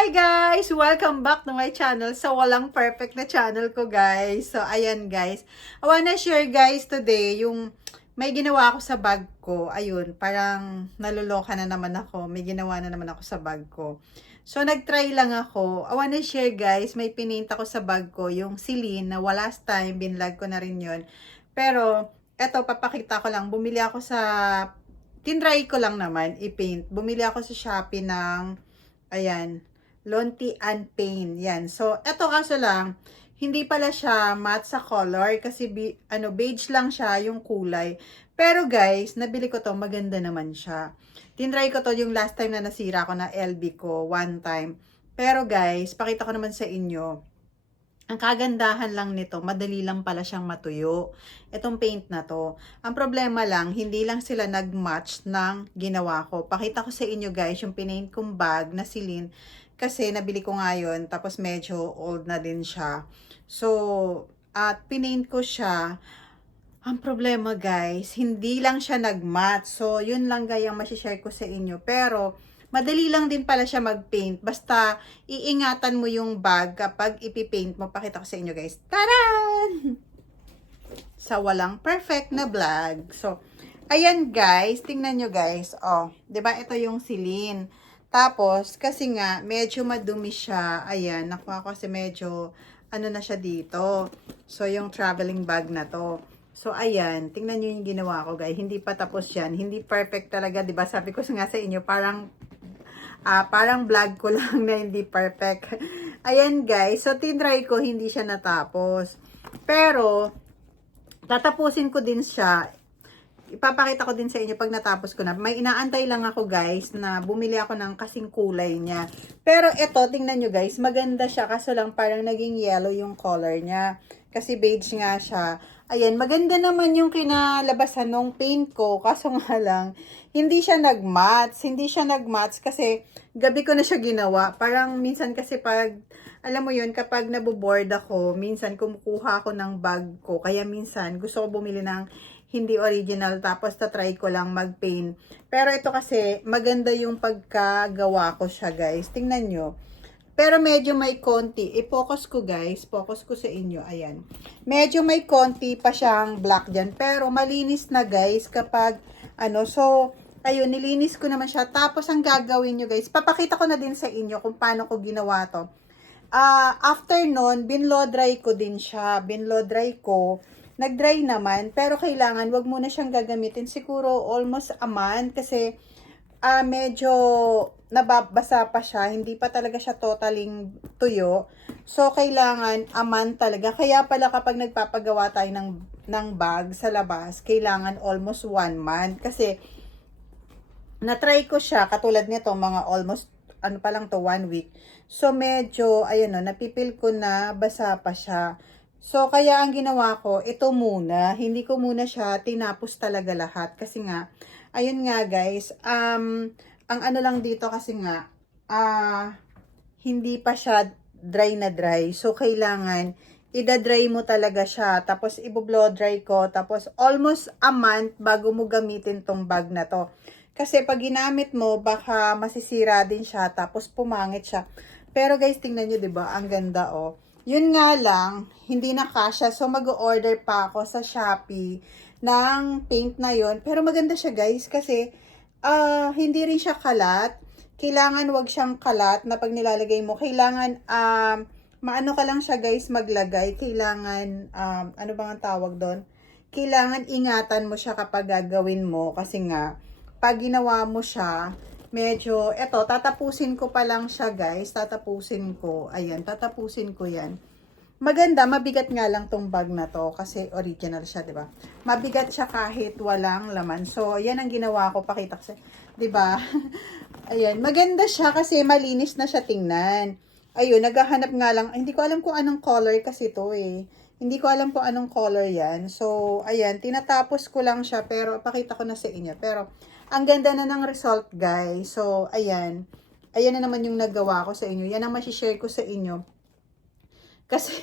Hi guys! Welcome back to my channel sa walang perfect na channel ko guys. So ayan guys, I wanna share guys today yung may ginawa ako sa bag ko. Ayun, parang naluloka na naman ako. May ginawa na naman ako sa bag ko. So nagtry lang ako. I wanna share guys, may pinaint ako sa bag ko. Yung Celine na last time, binlog ko na rin yun. Pero eto, papakita ko lang. Bumili ako sa, tinry ko lang naman i-paint. Bumili ako sa Shopee ng, ayan, Lonti and Paint. Yan. So, eto kaso lang, hindi pala siya matte sa color kasi beige lang siya yung kulay. Pero guys, nabili ko to, maganda naman siya. Tinry ko to yung last time na nasira ko na LB ko, one time. Pero guys, pakita ko naman sa inyo. Ang kagandahan lang nito, madali lang pala siyang matuyo. Itong paint na to. Ang problema lang, hindi lang sila nag-match ng ginawa ko. Pakita ko sa inyo guys, yung pinaint kong bag na Celine. Kasi nabili ko ngayon, tapos medyo old na din siya. So, at pinaint ko siya. Ang problema guys, hindi lang siya nag-match. So, yun lang guys ang masishare ko sa inyo. Pero, madali lang din pala siya mag-paint. Basta, iingatan mo yung bag kapag ipipaint mo. Pakita ko sa inyo guys. Taran! Sa walang perfect na vlog. So, ayan guys, tingnan nyo guys. Oh, 'di ba ito yung Celine. Tapos, kasi nga, medyo madumi siya. Ayan, nakuha ko kasi medyo, ano na siya dito. So, yung traveling bag na to. So, ayan, tingnan nyo yung ginawa ko, guys. Hindi pa tapos yan. Hindi perfect talaga, di ba? Sabi ko nga sa inyo, parang vlog ko lang na hindi perfect. Ayan, guys. So, tinry ko, hindi siya natapos. Pero, tatapusin ko din siya. Ipapakita ko din sa inyo pag natapos ko na. May inaantay lang ako guys na bumili ako ng kasing kulay niya. Pero ito, tingnan nyo guys, maganda siya. Kaso lang parang naging yellow yung color niya. Kasi beige nga siya. Ayan, maganda naman yung kinalabasan ng paint ko. Kaso nga lang, hindi siya nag-match. Hindi siya nag-match kasi gabi ko na siya ginawa. Parang minsan kasi pag, alam mo yun, kapag naboboard ako, minsan kumukuha ako ng bag ko. Kaya minsan gusto ko bumili ng hindi original, tapos try ko lang mag-paint. Pero ito kasi, maganda yung pagkagawa ko siya, guys. Tingnan nyo. Pero medyo may konti. I-focus ko, guys. Focus ko sa inyo. Ayan. Medyo may konti pa siyang black dyan. Pero malinis na, guys, kapag, so, ayun, nilinis ko naman siya. Tapos, ang gagawin nyo, guys, papakita ko na din sa inyo kung paano ko ginawa to. After nun, binlow dry ko din siya. Binlow dry ko. Nag-dry naman, pero kailangan wag muna siyang gagamitin siguro almost a month kasi medyo nababasa pa siya, hindi pa talaga siya totaling tuyo. So kailangan a month talaga. Kaya pala kapag nagpapagawa tayo ng bag sa labas, kailangan almost 1 month kasi na-try ko siya katulad nito mga almost ano pa lang to 1 week. So medyo ayun no, napipil ko na basa pa siya. So, kaya ang ginawa ko, ito muna. Hindi ko muna siya tinapos talaga lahat. Kasi nga, ayun nga guys, ang ano lang dito kasi nga, hindi pa siya dry na dry. So, kailangan, ida-dry mo talaga siya. Tapos, i-blow dry ko. Tapos, almost a month bago mo gamitin tong bag na to. Kasi, pag ginamit mo, baka masisira din siya. Tapos, pumangit siya. Pero guys, tingnan nyo, diba? Ang ganda, oh. Yun nga lang, hindi na kasya. So, mag-order pa ako sa Shopee ng paint na yon. Pero maganda siya guys kasi hindi rin siya kalat. Kailangan wag siyang kalat na pag nilalagay mo. Kailangan maano ka lang siya guys maglagay. Kailangan, ano bang ang tawag doon? Kailangan ingatan mo siya kapag gagawin mo. Kasi nga, pag ginawa mo siya, medyo, eto, tatapusin ko pa lang siya guys. Tatapusin ko. Ayan, tatapusin ko yan. Maganda, mabigat nga lang tong bag na to. Kasi original siya, di ba? Mabigat siya kahit walang laman. So, yan ang ginawa ko. Pakita ko sa, di ba? Ayan, maganda siya kasi malinis na siya tingnan. Ayun, naghahanap nga lang. Hindi ko alam kung anong color kasi to eh. Hindi ko alam kung anong color yan. So, ayan, tinatapos ko lang siya. Pero, pakita ko na sa inyo. Pero, ang ganda na ng result, guys. So, ayan. Ayan na naman yung nagawa ko sa inyo. Yan ang masishare ko sa inyo. Kasi,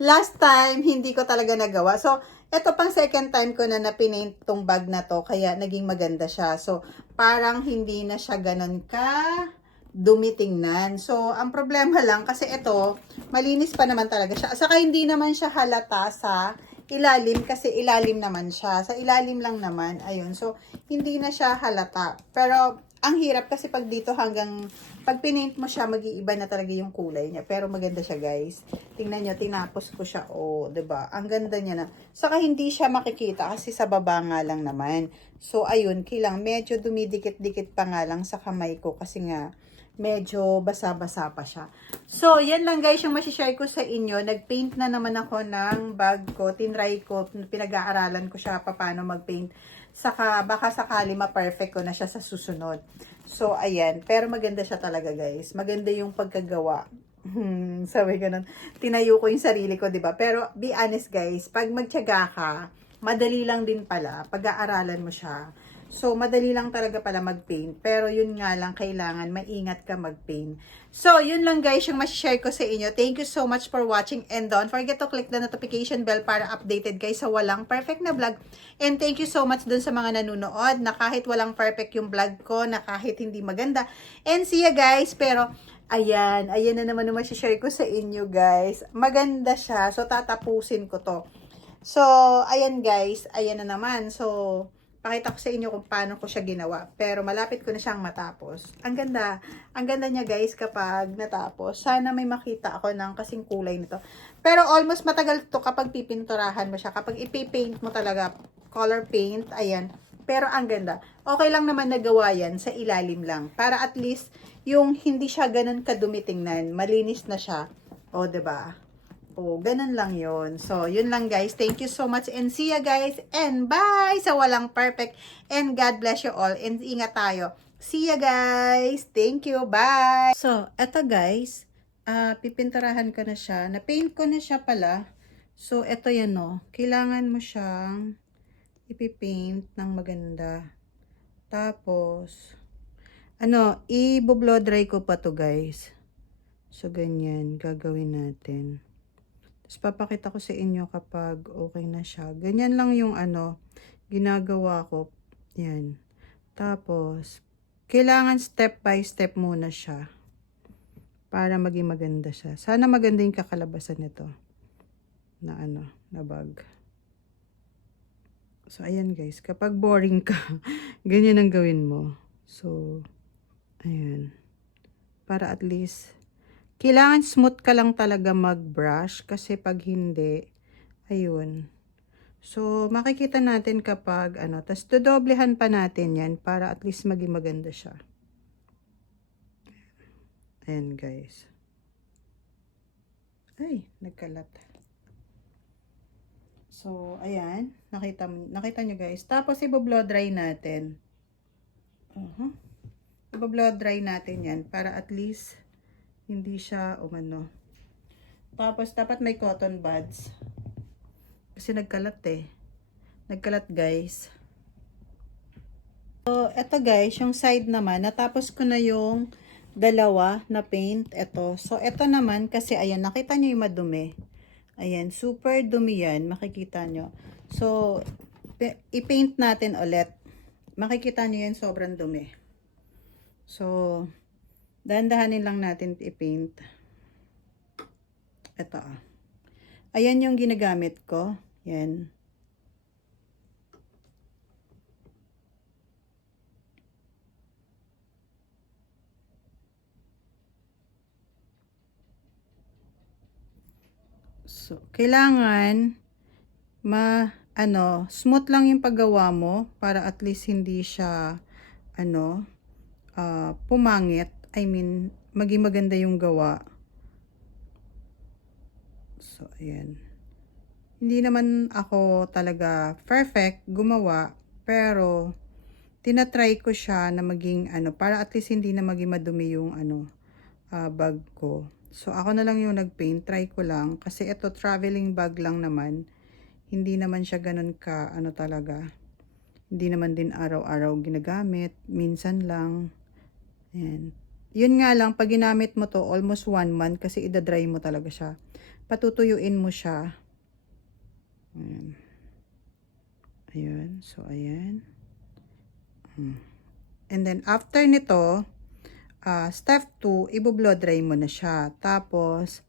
last time, hindi ko talaga nagawa. So, eto pang second time ko na napinaint tong bag na to. Kaya, naging maganda siya. So, parang hindi na siya ganun ka dumi tingnan. So, ang problema lang kasi ito, malinis pa naman talaga siya. Saka hindi naman siya halata sa ilalim kasi ilalim naman siya. Sa ilalim lang naman. Ayun. So, hindi na siya halata. Pero, ang hirap kasi pag dito hanggang pag pinaint mo siya, mag-iiba na talaga yung kulay niya. Pero maganda siya, guys. Tingnan nyo, tinapos ko siya. Oh, 'di ba? Ang ganda niya na. Saka hindi siya makikita kasi sa baba nga lang naman. So, ayun, medyo dumidikit-dikit pa nga lang sa kamay ko kasi nga medyo basa-basa pa siya. So, yan lang guys yung masishare ko sa inyo. Nag-paint na naman ako ng bag ko. Tinry ko, pinag-aaralan ko siya paano mag-paint. Saka, baka sakali ma-perfect ko na siya sa susunod. So, ayan. Pero maganda siya talaga guys. Maganda yung pagkagawa. Sabi ko nun, tinayo ko yung sarili ko, 'di ba? Pero be honest guys, pag magtiyaga ka, madali lang din pala pag-aaralan mo siya. So madali lang talaga pala mag-paint, pero yun nga lang kailangan maingat ka mag-paint. So yun lang guys yung ma-share ko sa inyo. Thank you so much for watching and don't forget to click the notification bell para updated guys sa walang perfect na vlog. And thank you so much dun sa mga nanonood na kahit walang perfect yung vlog ko, na kahit hindi maganda. And see ya guys, pero ayan na naman yung share ko sa inyo guys. Maganda siya. So, tatapusin ko to. So, ayan guys. Ayan na naman. So, pakita ko sa inyo kung paano ko siya ginawa. Pero malapit ko na siyang matapos. Ang ganda. Ang ganda niya guys kapag natapos. Sana may makita ako ng kasing kulay nito. Pero almost matagal to kapag pipinturahan mo siya. Kapag ipipaint mo talaga, color paint, ayan. Pero ang ganda. Okay lang naman nagawa yan sa ilalim lang. Para at least yung hindi siya ganun kadumi tingnan. Malinis na siya. O, 'di ba? O, ganun lang yon. So, yun lang guys. Thank you so much and see ya guys. And bye sa walang perfect. And God bless you all. And ingat tayo. See ya guys. Thank you. Bye. So, eto guys. Pipinturahan ko na siya. Na-paint ko na siya pala. So, eto yan o. Kailangan mo siyang ipipaint ng maganda. Tapos, i-blow dry ko pa to guys. So, ganyan, gagawin natin. Tapos, papakita ko sa inyo kapag okay na siya. Ganyan lang yung ginagawa ko. Yan. Tapos, kailangan step by step muna siya. Para maging maganda siya. Sana maganda yung kakalabasan nito. Na bag. So, ayan guys. Kapag boring ka, ganyan ang gawin mo. So, ayan. Para at least, kailangan smooth ka lang talaga mag-brush. Kasi pag hindi, ayun. So, makikita natin kapag, tas dodoblehan pa natin yan para at least maging maganda siya. Ayan guys. Ay, nagkalat. So, ayan. Nakita nyo guys. Tapos, i-blow dry natin. I-blow dry natin yan para at least hindi siya Tapos, dapat may cotton buds. Kasi nagkalat eh. Nagkalat guys. So, eto guys, yung side naman, natapos ko na yung dalawa na paint. Eto. So, eto naman, kasi ayan, nakita nyo yung madumi. Ayan, super dumi yan. Makikita nyo. So, i-paint natin ulit. Makikita nyo yan, sobrang dumi. So, dahan-dahanin lang natin i-paint. Ito Ayan yung ginagamit ko. Yan. So, kailangan smooth lang yung paggawa mo para at least hindi siya pumangit. I mean, maging maganda yung gawa. So, ayan. Hindi naman ako talaga perfect gumawa, pero tinatry ko siya na maging para at least hindi na maging madumi yung bag ko. So, ako na lang yung nagpaint. Try ko lang. Kasi ito, traveling bag lang naman. Hindi naman siya ganun ka, talaga. Hindi naman din araw-araw ginagamit. Minsan lang. Ayan. Yun nga lang, pag ginamit mo to, almost 1 month. Kasi idadry mo talaga siya. Patutuyuin mo siya. Ayan. Ayan. So, ayan. And then, after nito, step 2, ibo-blow dry mo na siya. Tapos,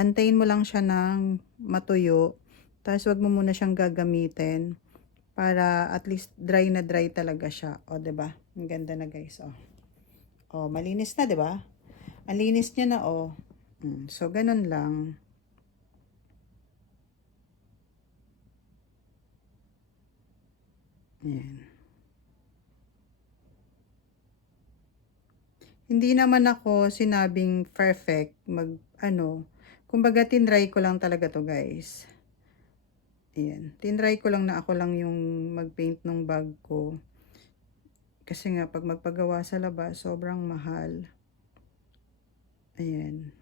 antayin mo lang siya ng matuyo. Tapos, wag mo muna siyang gagamitin para at least dry na dry talaga siya. O, 'di ba? Ang ganda na, guys. O, malinis na, 'di ba? Ang linis niya na, o. So, ganun lang. Ayan. Hindi naman ako sinabing perfect kumbaga tinry ko lang talaga to, guys. Ayan, tinry ko lang na ako lang yung mag-paint ng bag ko. Kasi nga pag magpagawa sa labas, sobrang mahal. Ayan.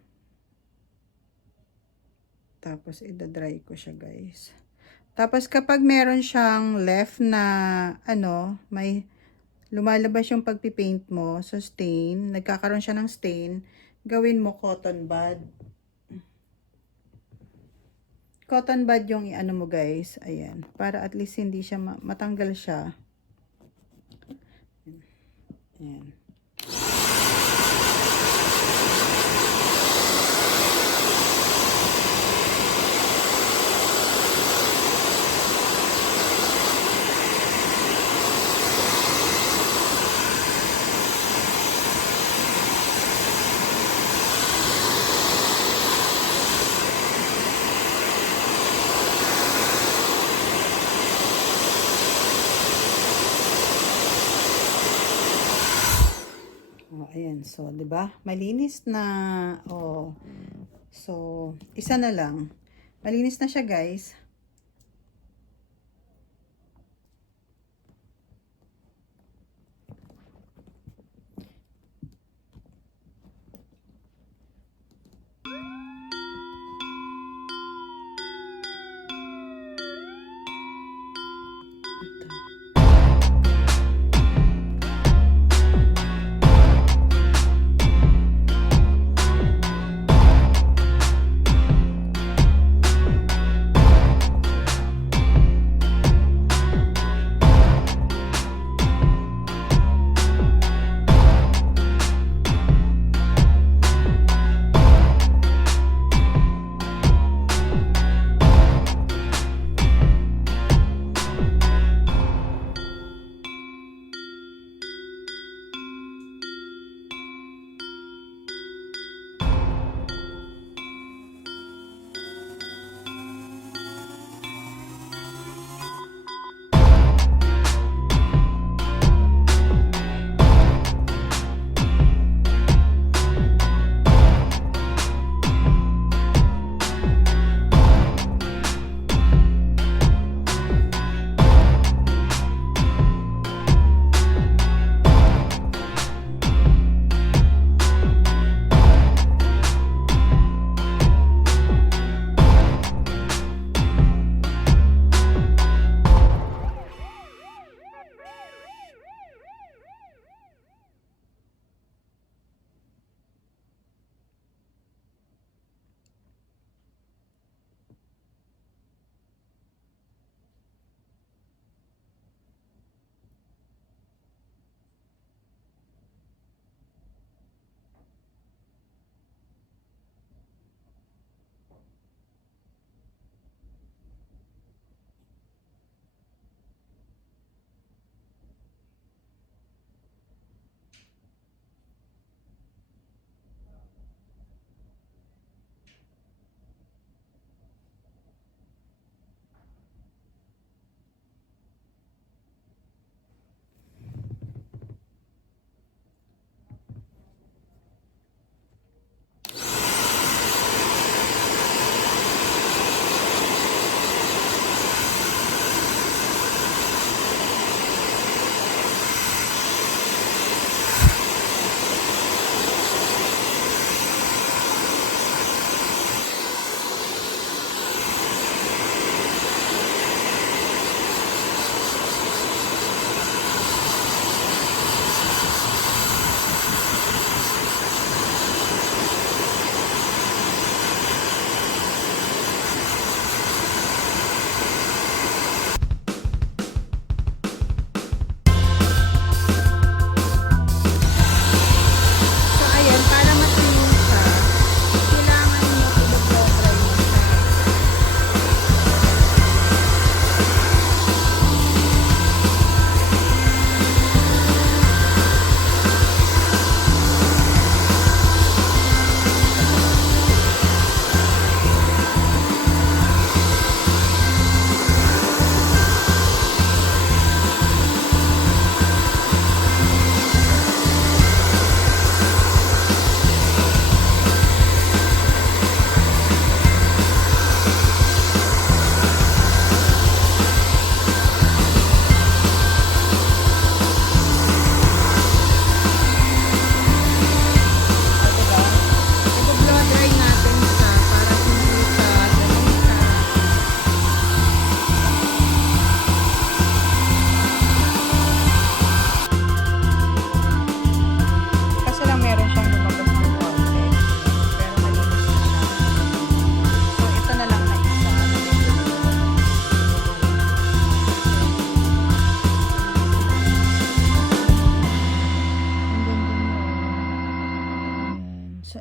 Tapos ida-dry ko siya, guys. Tapos kapag meron siyang left na may lumalabas yung pagpipaint mo, so stain, nagkakaroon siya ng stain, gawin mo cotton bud. Cotton bud yung iano mo, guys. Ayan. Para at least hindi siya matanggal siya. Ayan. Ayan, so, 'di ba? Malinis na. So, isa na lang. Malinis na siya, guys.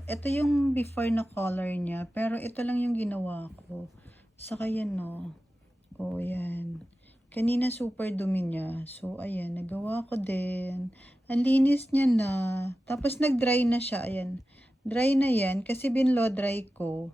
ito yung before na color niya. Pero ito lang yung ginawa ko. Saka yan, no. Oh, yan. Kanina super dumi niya. So, ayan. Nagawa ko din. Ang linis niya na. Tapos, nag-dry na siya. Ayan. Dry na yan. Kasi binlo dry ko.